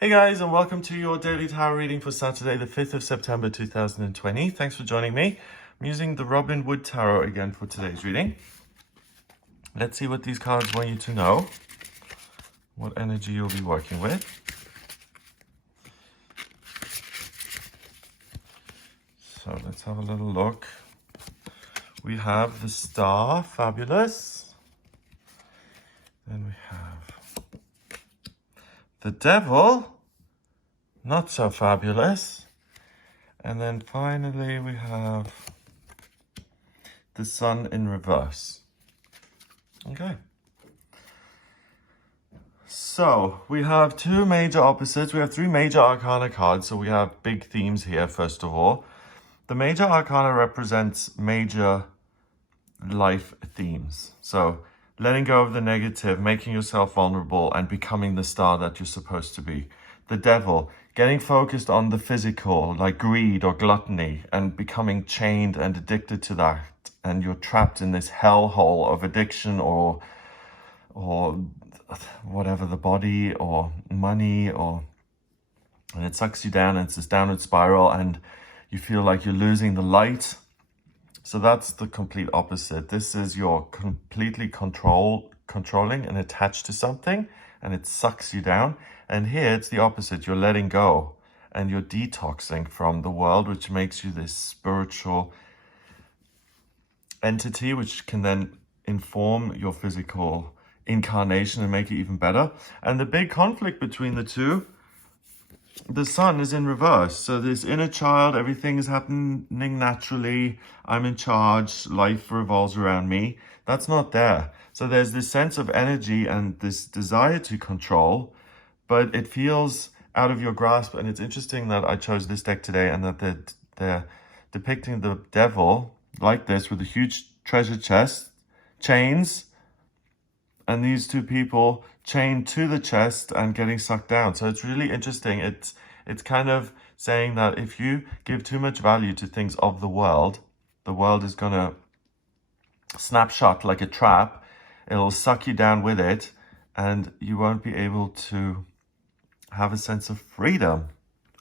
Hey guys, and welcome to your daily tarot reading for Saturday, the 5th of September 2020. Thanks for joining me. I'm using the Robin Wood Tarot again for today's reading. Let's see what these cards want you to know, what energy you'll be working with. So let's have a little look. We have the Star, fabulous. Then we have the Devil, not so fabulous. And then finally we have the Sun in reverse. Okay. So we have two major opposites. We have three major arcana cards. So we have big themes here, first of all. The major arcana represents major life themes. So letting go of the negative, making yourself vulnerable, and becoming the star that you're supposed to be. The Devil, getting focused on the physical, like greed or gluttony, and becoming chained and addicted to that. And you're trapped in this hellhole of addiction or whatever, the body or money, and it sucks you down, and it's this downward spiral, and you feel like you're losing the light. So that's the complete opposite. This is you're completely controlling and attached to something, and it sucks you down. And here it's the opposite. You're letting go and you're detoxing from the world, which makes you this spiritual entity, which can then inform your physical incarnation and make it even better. And the big conflict between the two, the Sun is in reverse. So this inner child, everything is happening naturally. I'm in charge. Life revolves around me. That's not there. So there's this sense of energy and this desire to control, but it feels out of your grasp. And it's interesting that I chose this deck today and that they're depicting the Devil like this with a huge treasure chest, chains, and these two people chained to the chest and getting sucked down. So it's really interesting. It's kind of saying that if you give too much value to things of the world is going to snapshot like a trap. It'll suck you down with it, and you won't be able to have a sense of freedom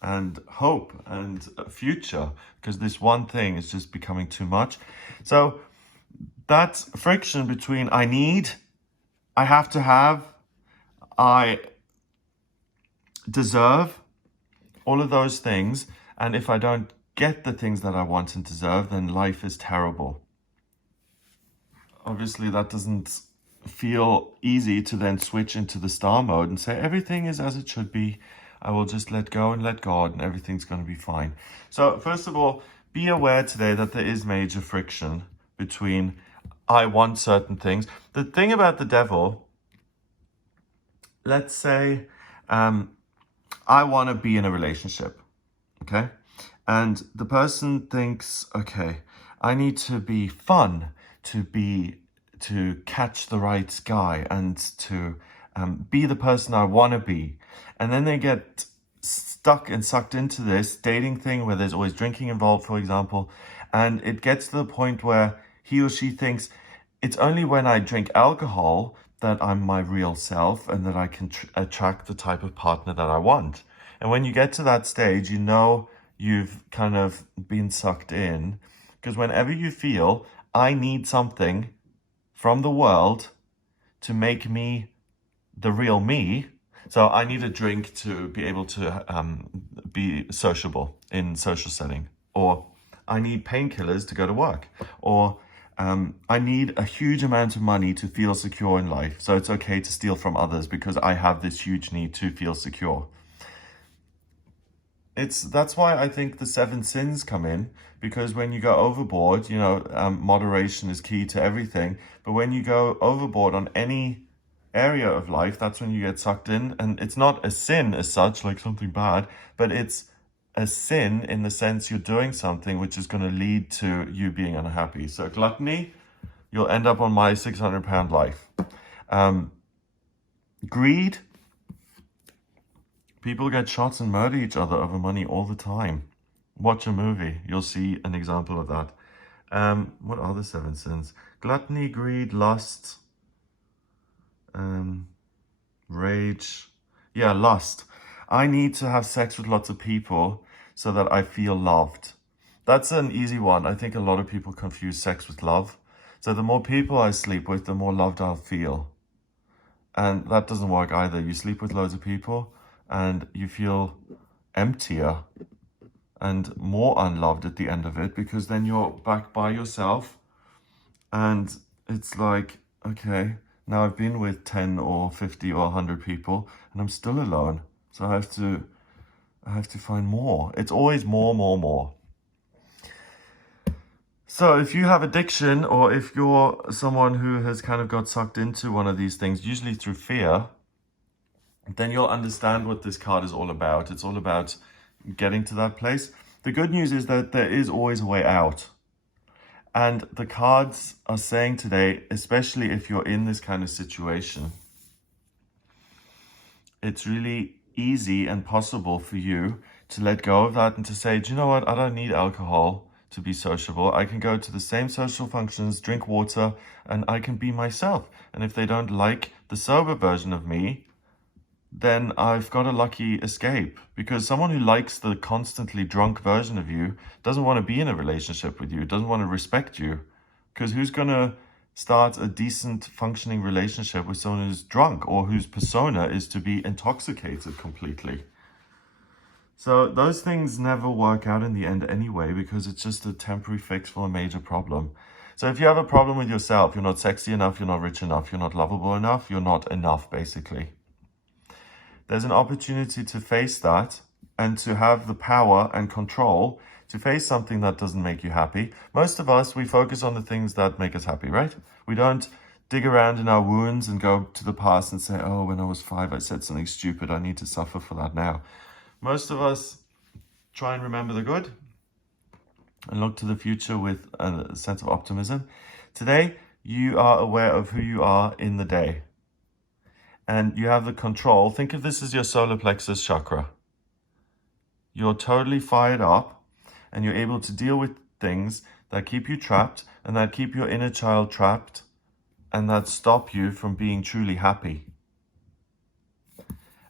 and hope and a future, because this one thing is just becoming too much. So that's friction between I have to have, I deserve, all of those things. And if I don't get the things that I want and deserve, then life is terrible. Obviously, that doesn't feel easy to then switch into the star mode and say, everything is as it should be. I will just let go and let God, and everything's going to be fine. So first of all, be aware today that there is major friction between I want certain things. The thing about the Devil, let's say I want to be in a relationship, okay? And the person thinks, okay, I need to be fun, to catch the right guy, and to be the person I want to be. And then they get stuck and sucked into this dating thing where there's always drinking involved, for example. And it gets to the point where he or she thinks it's only when I drink alcohol that I'm my real self and that I can attract the type of partner that I want. And when you get to that stage, you know you've kind of been sucked in, because whenever you feel I need something from the world to make me the real me, so I need a drink to be able to be sociable in social setting, or I need painkillers to go to work, or I need a huge amount of money to feel secure in life. So it's okay to steal from others because I have this huge need to feel secure. That's why I think the 7 sins come in, because when you go overboard, moderation is key to everything. But when you go overboard on any area of life, that's when you get sucked in. And it's not a sin as such, like something bad, but it's a sin in the sense you're doing something which is going to lead to you being unhappy. So gluttony, you'll end up on my 600-pound life. Greed, people get shots and murder each other over money all the time. Watch a movie, you'll see an example of that. What are the 7 sins? Gluttony, greed, lust, rage. Yeah, lust. I need to have sex with lots of people so that I feel loved. That's an easy one. I think a lot of people confuse sex with love. So the more people I sleep with, the more loved I'll feel. And that doesn't work either. You sleep with loads of people and you feel emptier and more unloved at the end of it, because then you're back by yourself and it's like, okay, now I've been with 10 or 50 or 100 people and I'm still alone. So I have to find more. It's always more, more, more. So if you have addiction, or if you're someone who has kind of got sucked into one of these things, usually through fear, then you'll understand what this card is all about. It's all about getting to that place. The good news is that there is always a way out. And the cards are saying today, especially if you're in this kind of situation, it's really easy and possible for you to let go of that and to say, do you know what? I don't need alcohol to be sociable. I can go to the same social functions, drink water, and I can be myself. And if they don't like the sober version of me, then I've got a lucky escape, because someone who likes the constantly drunk version of you doesn't want to be in a relationship with you, doesn't want to respect you, because who's going to start a decent functioning relationship with someone who's drunk or whose persona is to be intoxicated completely? So those things never work out in the end anyway, because it's just a temporary fix for a major problem. So if you have a problem with yourself, you're not sexy enough, you're not rich enough, you're not lovable enough, you're not enough, basically. There's an opportunity to face that and to have the power and control to face something that doesn't make you happy. Most of us, we focus on the things that make us happy, right? We don't dig around in our wounds and go to the past and say, oh, when I was 5, I said something stupid. I need to suffer for that now. Most of us try and remember the good and look to the future with a sense of optimism. Today, you are aware of who you are in the day. And you have the control. Think of this as your solar plexus chakra. You're totally fired up and you're able to deal with things that keep you trapped and that keep your inner child trapped and that stop you from being truly happy.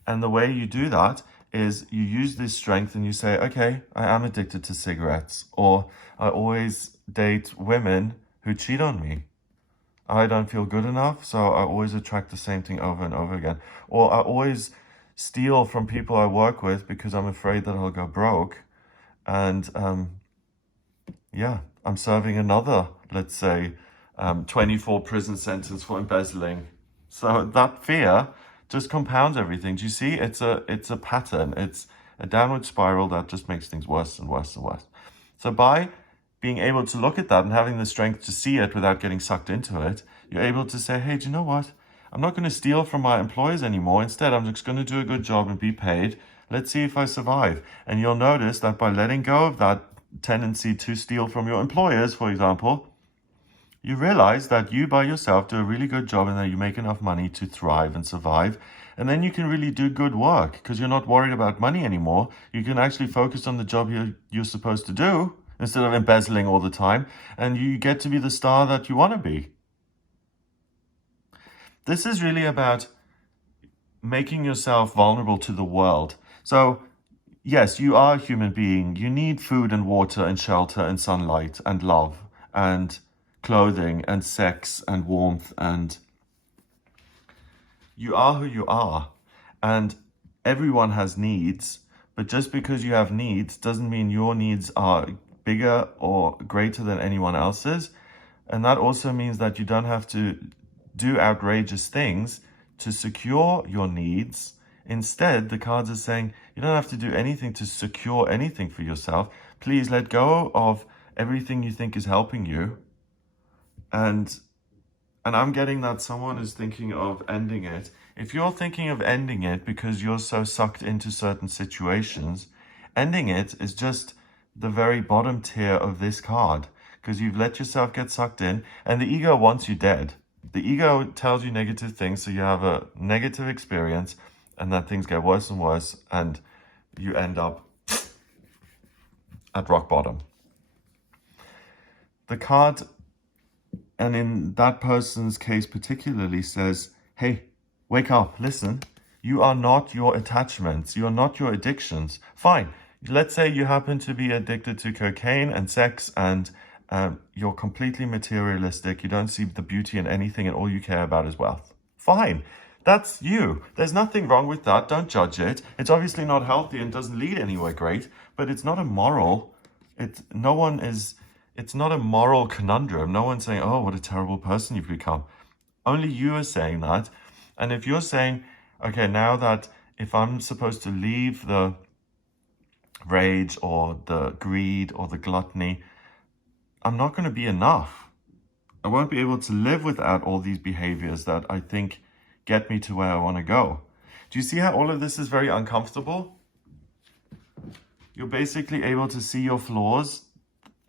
And the way you do that is you use this strength and you say, okay, I am addicted to cigarettes, or I always date women who cheat on me. I don't feel good enough, so I always attract the same thing over and over again. Or I always steal from people I work with because I'm afraid that I'll go broke. And yeah, I'm serving another, let's say, 24 prison sentence for embezzling. So that fear just compounds everything. Do you see? It's a pattern. It's a downward spiral that just makes things worse and worse and worse. So by being able to look at that and having the strength to see it without getting sucked into it, you're able to say, hey, do you know what? I'm not going to steal from my employers anymore. Instead, I'm just going to do a good job and be paid. Let's see if I survive. And you'll notice that by letting go of that tendency to steal from your employers, for example, you realize that you by yourself do a really good job and that you make enough money to thrive and survive. And then you can really do good work because you're not worried about money anymore. You can actually focus on the job you're supposed to do instead of embezzling all the time. And you get to be the star that you want to be. This is really about making yourself vulnerable to the world. So yes, you are a human being. You need food and water and shelter and sunlight and love and clothing and sex and warmth, and you are who you are. And everyone has needs, but just because you have needs doesn't mean your needs are bigger or greater than anyone else's. And that also means that you don't have to do outrageous things to secure your needs. Instead, the cards are saying you don't have to do anything to secure anything for yourself. Please let go of everything you think is helping you. And I'm getting that someone is thinking of ending it. If you're thinking of ending it because you're so sucked into certain situations, ending it is just the very bottom tier of this card, because you've let yourself get sucked in and the ego wants you dead. The ego tells you negative things, so you have a negative experience and then things get worse and worse and you end up at rock bottom. The card, and in that person's case particularly, says, hey, wake up, listen, You are not your attachments. You are not your addictions. Fine. Let's say you happen to be addicted to cocaine and sex, and you're completely materialistic. You don't see the beauty in anything, and all you care about is wealth. Fine. That's you. There's nothing wrong with that. Don't judge it. It's obviously not healthy and doesn't lead anywhere great, but it's not immoral. It's not a moral conundrum. No one's saying, oh, what a terrible person you've become. Only you are saying that. And if you're saying, okay, now that if I'm supposed to leave the rage or the greed or the gluttony, I'm not going to be enough. I won't be able to live without all these behaviors that I think get me to where I want to go. Do you see how all of this is very uncomfortable? You're basically able to see your flaws,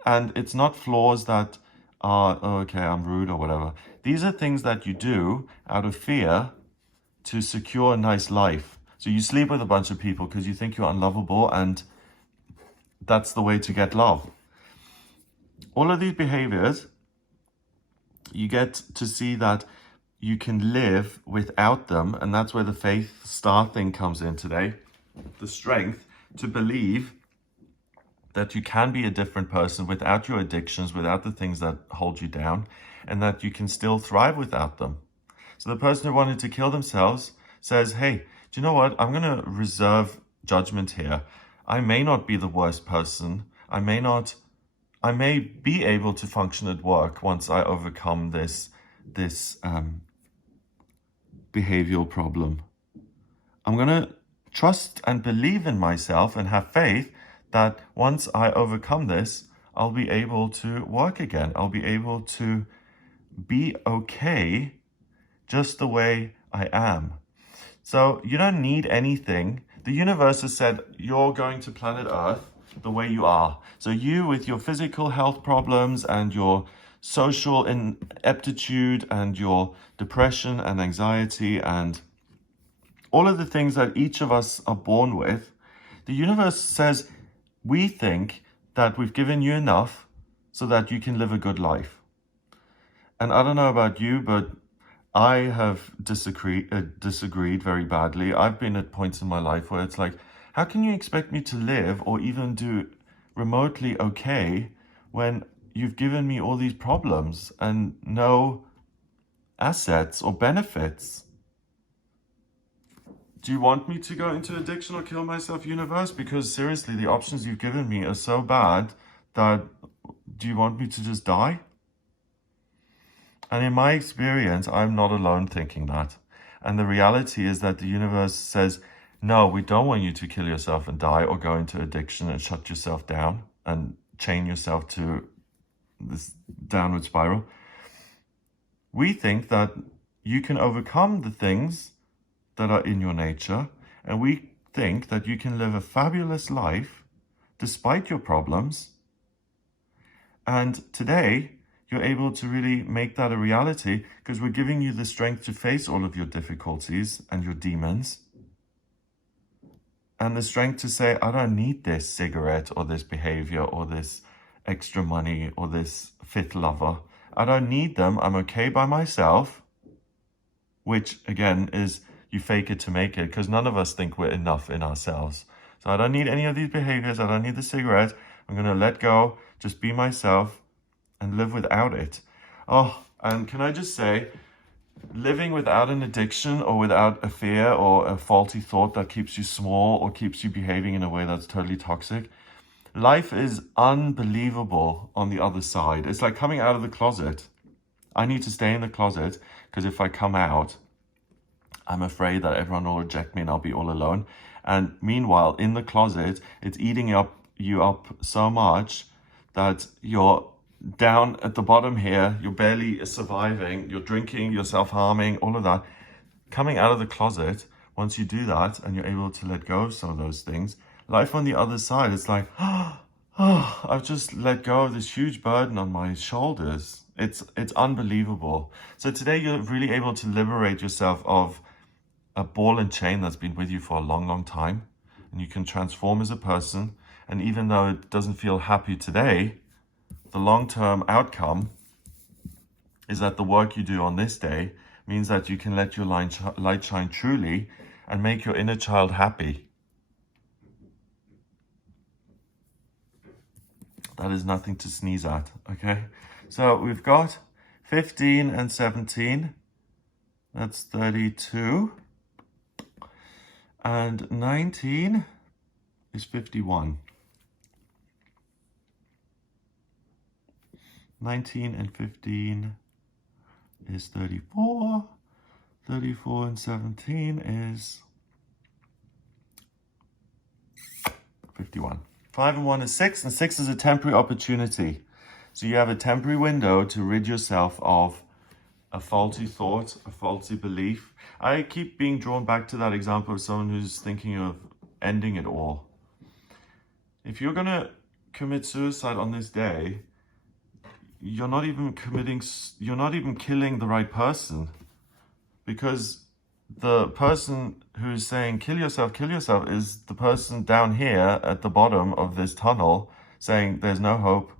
and it's not flaws that are, oh, okay, I'm rude or whatever. These are things that you do out of fear to secure a nice life. So you sleep with a bunch of people because you think you're unlovable, and that's the way to get love. All of these behaviors, you get to see that you can live without them, and that's where the faith star thing comes in today. The strength to believe that you can be a different person without your addictions, without the things that hold you down, and that you can still thrive without them. So the person who wanted to kill themselves says, hey, do you know what? I'm going to reserve judgment here. I may not be the worst person. I may be able to function at work once I overcome this behavioral problem. I'm going to trust and believe in myself and have faith that once I overcome this, I'll be able to work again. I'll be able to be okay just the way I am. So you don't need anything. The universe has said you're going to planet Earth the way you are. So you, with your physical health problems and your social ineptitude and your depression and anxiety and all of the things that each of us are born with, the universe says, we think that we've given you enough so that you can live a good life. And I don't know about you, but I have disagreed very badly. I've been at points in my life where it's like, how can you expect me to live or even do remotely okay when you've given me all these problems and no assets or benefits? Do you want me to go into addiction or kill myself, universe? Because seriously, the options you've given me are so bad that do you want me to just die? And in my experience, I'm not alone thinking that. And the reality is that the universe says, no, we don't want you to kill yourself and die or go into addiction and shut yourself down and chain yourself to this downward spiral. We think that you can overcome the things that are in your nature, and we think that you can live a fabulous life despite your problems. And today, you're able to really make that a reality because we're giving you the strength to face all of your difficulties and your demons. And the strength to say, I don't need this cigarette or this behavior or this extra money or this fifth lover. I don't need them. I'm okay by myself, which again is you fake it to make it, because none of us think we're enough in ourselves. So I don't need any of these behaviors. I don't need the cigarette. I'm going to let go, just be myself and live without it. Oh, and can I just say, living without an addiction or without a fear or a faulty thought that keeps you small or keeps you behaving in a way that's totally toxic, life is unbelievable on the other side. It's like coming out of the closet. I need to stay in the closet because if I come out, I'm afraid that everyone will reject me and I'll be all alone. And meanwhile, in the closet, it's eating you up so much that you're down at the bottom here, you're barely surviving, you're drinking, you're self-harming, all of that. Coming out of the closet, once you do that and you're able to let go of some of those things, life on the other side, it's like, oh, I've just let go of this huge burden on my shoulders. It's unbelievable. So today you're really able to liberate yourself of a ball and chain that's been with you for a long, long time. And you can transform as a person. And even though it doesn't feel happy today, the long-term outcome is that the work you do on this day means that you can let your light shine truly and make your inner child happy. That is nothing to sneeze at, okay? So we've got 15 and 17. That's 32. And 19 is 51. 19 and 15 is 34. 34 and 17 is 51. 5 and 1 is 6, and 6 is a temporary opportunity. So you have a temporary window to rid yourself of a faulty thought, a faulty belief. I keep being drawn back to that example of someone who's thinking of ending it all. If you're going to commit suicide on this day, you're not even killing the right person, because the person who's saying kill yourself is the person down here at the bottom of this tunnel saying there's no hope,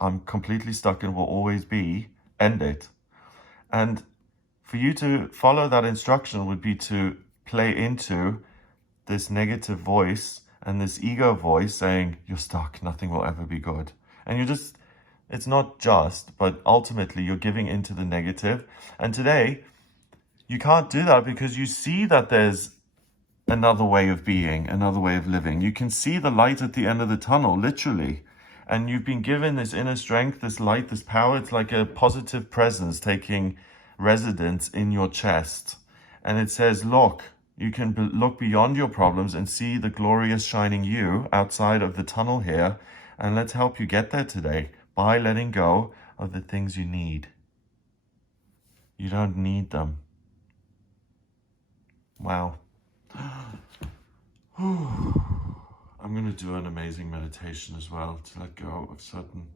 I'm completely stuck and will always be, end it. And for you to follow that instruction would be to play into this negative voice and this ego voice saying you're stuck, nothing will ever be good. And it's not just, but ultimately you're giving into the negative. And today, you can't do that because you see that there's another way of being, another way of living. You can see the light at the end of the tunnel, literally. And you've been given this inner strength, this light, this power. It's like a positive presence taking residence in your chest. And it says, look, you can look beyond your problems and see the glorious shining you outside of the tunnel here. And let's help you get there today by letting go of the things you need. You don't need them. Wow. I'm going to do an amazing meditation as well to let go of certain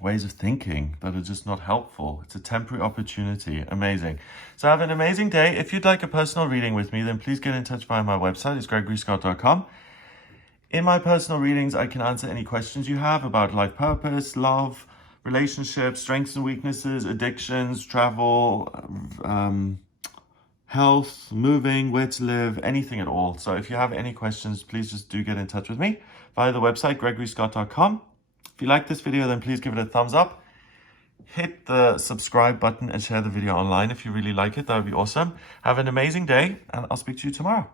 ways of thinking that are just not helpful. It's a temporary opportunity. Amazing. So have an amazing day. If you'd like a personal reading with me, then please get in touch via my website. It's gregoryscott.com. In my personal readings, I can answer any questions you have about life purpose, love, relationships, strengths and weaknesses, addictions, travel, health, moving, where to live, anything at all. So if you have any questions, please just do get in touch with me via the website, gregoryscott.com. If you like this video, then please give it a thumbs up. Hit the subscribe button and share the video online if you really like it. That would be awesome. Have an amazing day, and I'll speak to you tomorrow.